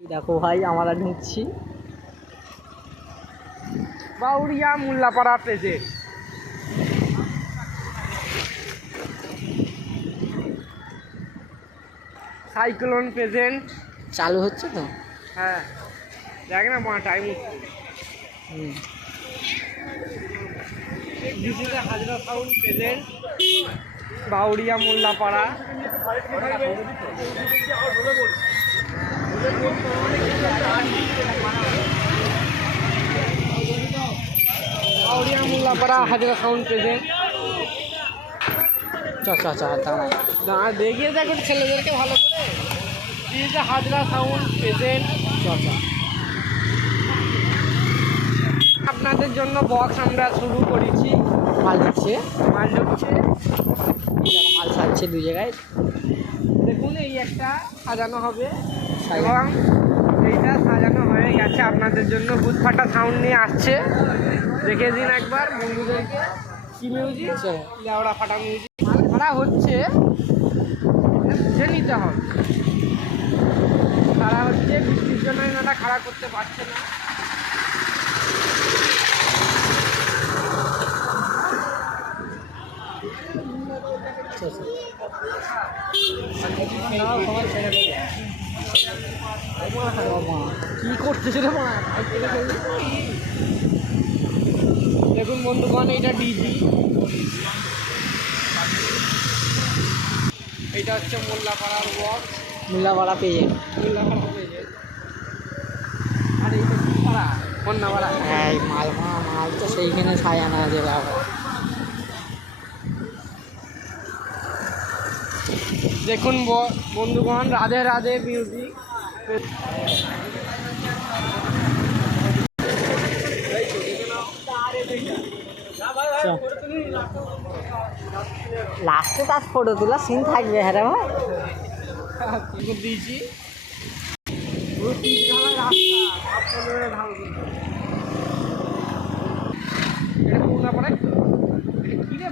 দেখো ভাই আমরা ঢুকছি বাউরিয়া মোল্লাপাড়া পেজে। সাইক্লোন প্রেজেন্ট চালু হচ্ছে তো। হ্যাঁ দেখ না time Hazra sound present Bauria Mollapara. Bauria Mollapara Hazra sound present. দাঁড়ায় দেখিয়ে দেখো ছেলেদেরকে ভালো করে দিয়েছে হাজরা সাউন্ড প্রেজেন্ট। আপনাদের জন্য বক্স আমরা শুরু করেছি। মাল ঢুকছে, মাল ঢুকছে, মাল ছাড়ছে দুই জায়গায়। দেখুন এই একটা সাজানো হবে এবং এইটা সাজানো হয়ে গেছে। আপনাদের জন্য বুধফাটা সাউন্ড নিয়ে আসছে, দেখে দিন একবার বন্ধুদেরকে। কি মিউজিক? লেওড়া ফাটা মিউজিক। মাল খাড়া হচ্ছে, বুঝে নিতে হবে। খাড়া হচ্ছে, বৃষ্টির জন্য এনারা খাড়া করতে পারছে না। কি করছিস রে মা? দেখুন বন্ধুগণ, এইটা ডিজি, এইটা হচ্ছে মোল্লাপাড়ার বক্স। মোল্লাপাড়া পেয়ে মোল্লাপাড়া পেজে। আর এইটা কি পাড়া? কন্যাপাড়া। হ্যাঁ, মাল তো সেইখানে সাজানো আছে। দেখুন বন্ধুগণ, রাধে রাধে মিউজিক। লাস্টে তার ফটো তোলা সিন থাকবে। হ্যাঁ রে ভাই, দিয়েছি এটা কোন না পড়ে, এটা কি রে